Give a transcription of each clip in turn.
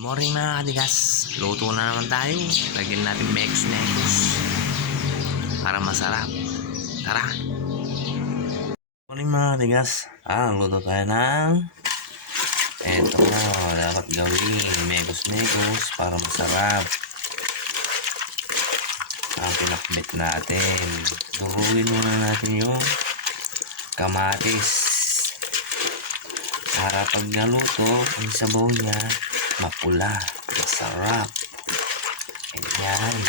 Morning mga kadigas, luto na naman tayo. Lagyan natin mekos para masarap. Tara! Morning mga kadigas, ang luto tayo ng eto, dapat gawin mekos para masarap. Ang pinakbit natin, durugin muna natin yung kamatis para pag naluto ang sabaw niya mapula, masarap. Ayan.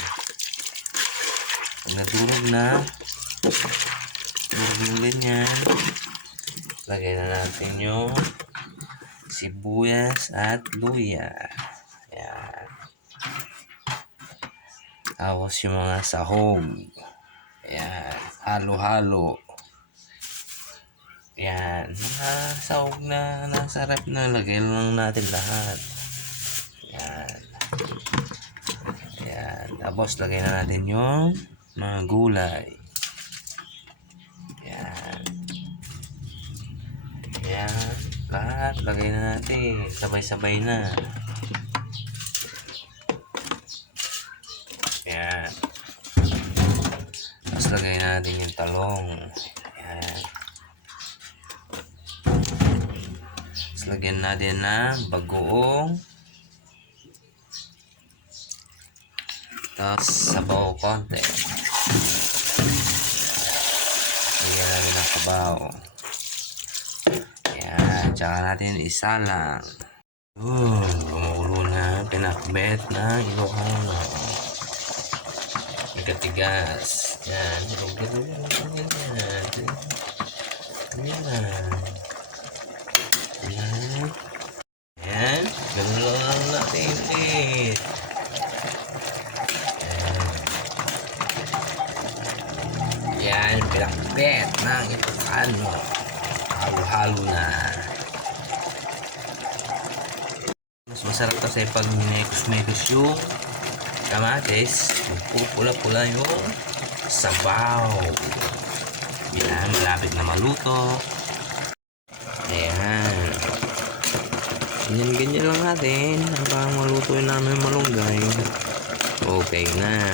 Pag nadurog na, durog ng ganyan, lagay na natin yung sibuyas at luya. Ayan. Tapos yung mga sahog. Ayan. Halo-halo. Ayan. Mga sahog na nasarap na, lagay lang natin lahat. Ayan. Ayan. Tapos lagay na natin yung mga gulay. Ayan. Ayan. Lahat lagay na natin. Sabay-sabay na. Ayan. Tapos lagay na natin yung talong. Ayan. Tapos lagyan natin ng bagoong. Tapos sabaw konti. Lagyan natin ng sabaw. Ayan. Tsaka natin isalang. Gumugulo na. Pinakbet na Ilocano. Ikatigas. Ayan. Ayan. Ganun lang natin ulit. Yan, pinakbet ng Ilocano. Halo-halo na. Mas masarap kasi pag minekos-mekos yung kamatis, magpupula-pula yung sabaw. Yan, malapit na maluto. Ayan. Ganyan-ganyan lang natin habang maluto yung namin malunggay. Okay na.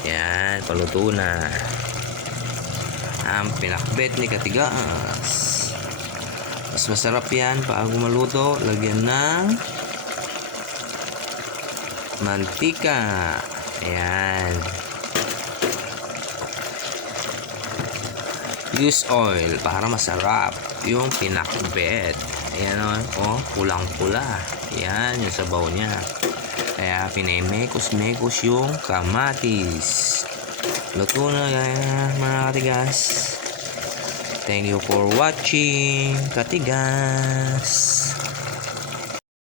Yan, paluto na ang pinakbet ni Katigas. Mas masarap yan pag maluto, lagyan ng mantika. Ayan. Use oil para masarap yung pinakbet. Ayan o, pulang-pula. Ayan yung sabaw niya. Kaya pinemekos-mekos yung kamatis. Luto na mga katigas. Thank you for watching, Katigas.